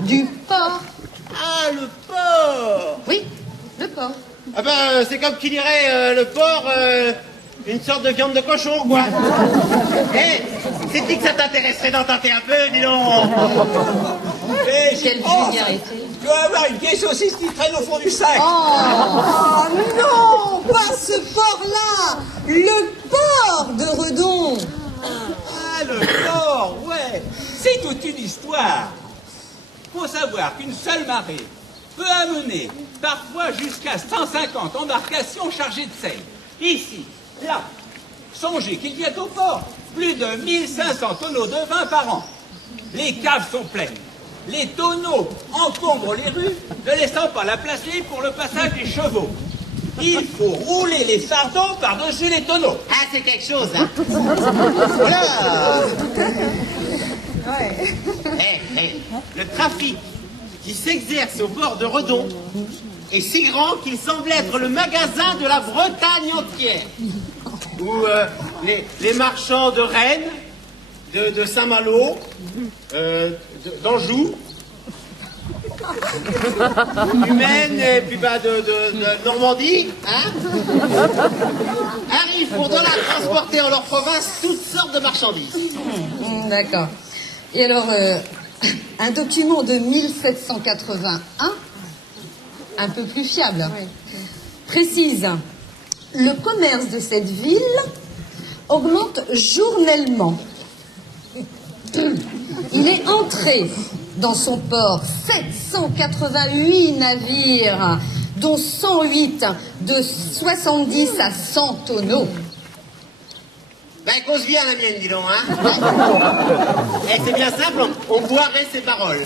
Du porc. Ah, le porc. Oui, le porc. Ah ben, c'est comme qui dirait le porc, une sorte de viande de cochon, quoi. Eh, c'est dit que ça t'intéresserait d'en tenter un peu, dis donc. Quelle vulgarité. Tu dois avoir une vieille saucisse qui traîne au fond du sac. Oh non, pas ce porc-là, le porc de Redon. Ah, le porc, ouais. C'est toute une histoire. Faut savoir qu'une seule marée peut amener parfois jusqu'à 150 embarcations chargées de sel. Ici, là, songez qu'il y a au port plus de 1500 tonneaux de vin par an. Les caves sont pleines. Les tonneaux encombrent les rues, ne laissant pas la place libre pour le passage des chevaux. Il faut rouler les fardeaux par-dessus les tonneaux. Ah, c'est quelque chose, hein. Voilà. Ouais. Le trafic qui s'exerce au bord de Redon est si grand qu'il semble être le magasin de la Bretagne entière. Où les marchands de Rennes, de Saint-Malo, d'Anjou, du Maine et puis de Normandie, hein, arrivent pour de là transporter en leur province toutes sortes de marchandises. D'accord. Et alors, un document de 1781, un peu plus fiable, précise: le commerce de cette ville augmente journellement. Il est entré dans son port 788 navires, dont 108 de 70 à 100 tonneaux. Ben, cause bien la mienne, dis donc, hein. Et c'est bien simple, on boirait ses paroles.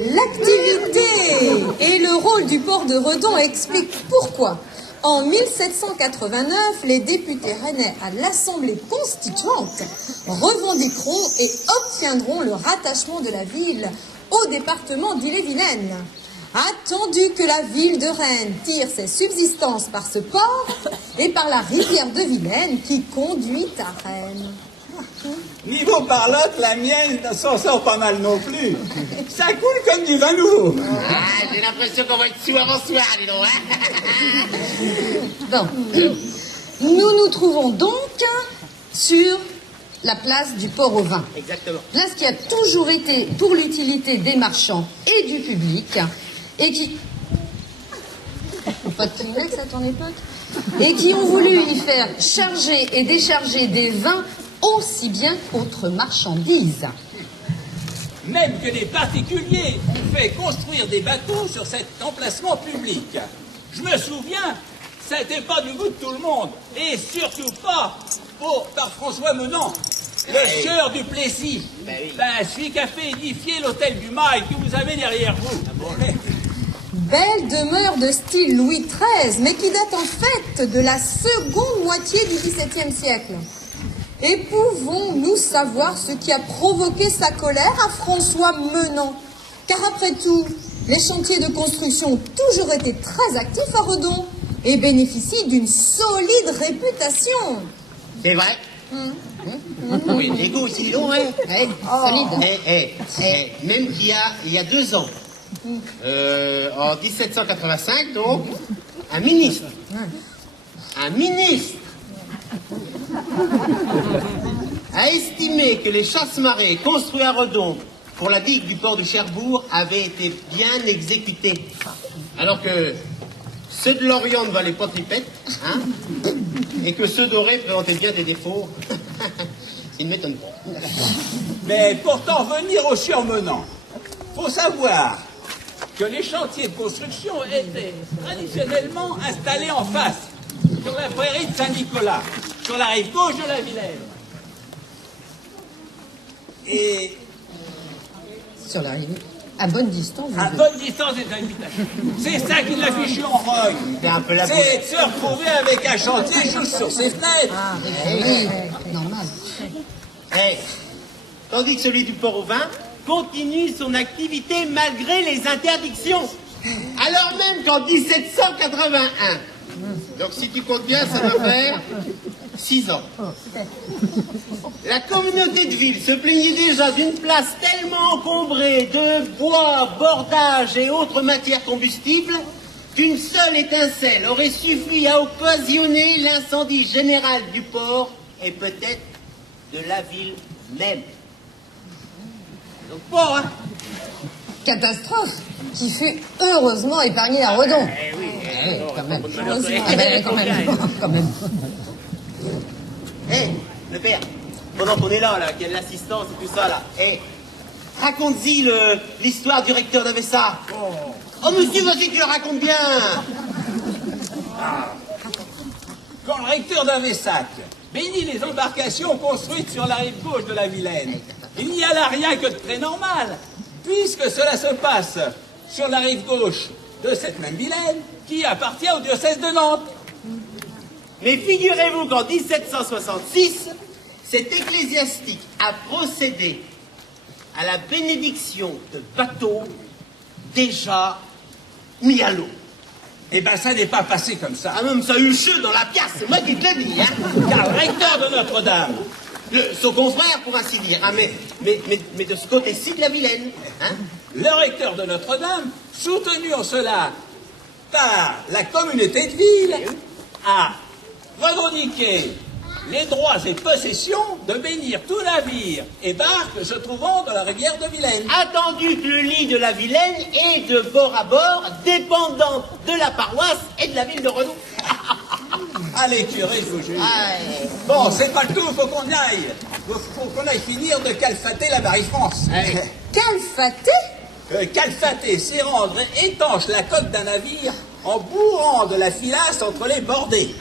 L'activité et le rôle du port de Redon expliquent pourquoi, en 1789, les députés rennais à l'Assemblée constituante revendiqueront et obtiendront le rattachement de la ville au département d'Ille-et-Vilaine. Attendu que la ville de Rennes tire ses subsistances par ce port et par la rivière de Vilaine qui conduit à Rennes. Niveau parlotte, la mienne s'en sort pas mal non plus. Ça coule comme du vin nouveau. Ah, j'ai l'impression qu'on va être sous avant soir, dis donc, hein. Bon, nous nous trouvons donc sur la place du port au vin. Exactement. Place qui a toujours été pour l'utilité des marchands et du public, et qui... Pas de Kleenex à ton époque. Et qui ont voulu y faire charger et décharger des vins aussi bien qu'autres marchandises. Même que les particuliers ont fait construire des bateaux sur cet emplacement public. Je me souviens, ça n'était pas du goût de tout le monde. Et surtout pas par François Menant, le sieur du Plessis. Ben oui. Celui qui a fait édifier l'hôtel du Mail que vous avez derrière vous. Belle demeure de style Louis XIII, mais qui date en fait de la seconde moitié du XVIIe siècle. Et pouvons-nous savoir ce qui a provoqué sa colère à François Menant? Car après tout, les chantiers de construction ont toujours été très actifs à Redon et bénéficient d'une solide réputation. C'est vrai. Oui, les goûts aussi, non, hein. Ouais, solide. Même il y a 2 ans, en 1785, donc, un ministre a estimé que les chasse-marées construits à Redon pour la digue du port de Cherbourg avaient été bien exécutés. Alors que ceux de Lorient ne valaient pas tripette, hein, et que ceux dorés présentaient bien des défauts. Il ne m'étonne pas. Mais pourtant, venir au sieur Menant, faut savoir que les chantiers de construction étaient traditionnellement installés en face, sur la prairie de Saint-Nicolas, sur la rive gauche de la Vilaine. Et Sur la rive, à bonne distance. à bonne distance des habitations. C'est ça qui l'a fichu en rogne. C'est un peu la C'est de se retrouver avec un chantier juste sur ses fenêtres. Ah, oui, normal. Tandis que celui du port au vin continue son activité malgré les interdictions. Alors même qu'en 1781, Donc si tu comptes bien, ça va faire 6 ans. La communauté de ville se plaignait déjà d'une place tellement encombrée de bois, bordage et autres matières combustibles qu'une seule étincelle aurait suffi à occasionner l'incendie général du port et peut-être de la ville même. Donc bon, hein. Catastrophe qui fut heureusement épargnée à Redon. Quand même. Quand même. Hé, le père, pendant qu'on est là, qu'il y a de l'assistance et tout ça, là, raconte-y l'histoire du recteur d'Avessa. Oh, monsieur, vas-y, tu le racontes bien. Quand le recteur d'Avessac bénit les embarcations construites sur la rive gauche de la Vilaine, il n'y a là rien que de très normal, puisque cela se passe sur la rive gauche de cette même Vilaine qui appartient au diocèse de Nantes. Mais figurez-vous qu'en 1766, cet ecclésiastique a procédé à la bénédiction de bateaux déjà mis à l'eau. Eh ben, ça n'est pas passé comme ça. Ah, même ça a eu chaud dans la pièce, c'est moi qui te le dis, hein. Car le recteur de Notre-Dame, Son confrère, pour ainsi dire, hein, mais de ce côté-ci de la Vilaine, hein. le recteur de Notre-Dame, soutenu en cela par la communauté de ville, a revendiqué les droits et possessions de bénir tout navire et barque se trouvant dans la rivière de Vilaine. Attendu que le lit de la Vilaine est de bord à bord, dépendant de la paroisse et de la ville de Redon. Allez, curé, je vous jure. Ouais. Bon, c'est pas le tout, faut qu'on y aille. Faut qu'on aille finir de calfater la Marie-France. Calfaté? Calfater, c'est rendre étanche la coque d'un navire en bourrant de la filasse entre les bordées.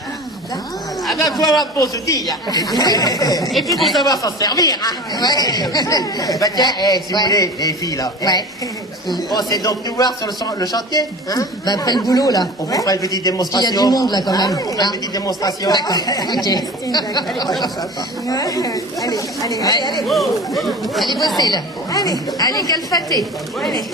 Ah ben, faut avoir de bons outils, hein. Et puis, faut savoir s'en servir, hein. Ouais. Bah tiens, si vous voulez, les filles, là. Ouais. Pensez donc nous voir sur le chantier, hein. Bah, après le boulot, là. On vous fera une petite démonstration. Il y a du monde, là, quand même. On fera une petite démonstration. Ok. Allez bosser, là. Allez, calfater. Allez.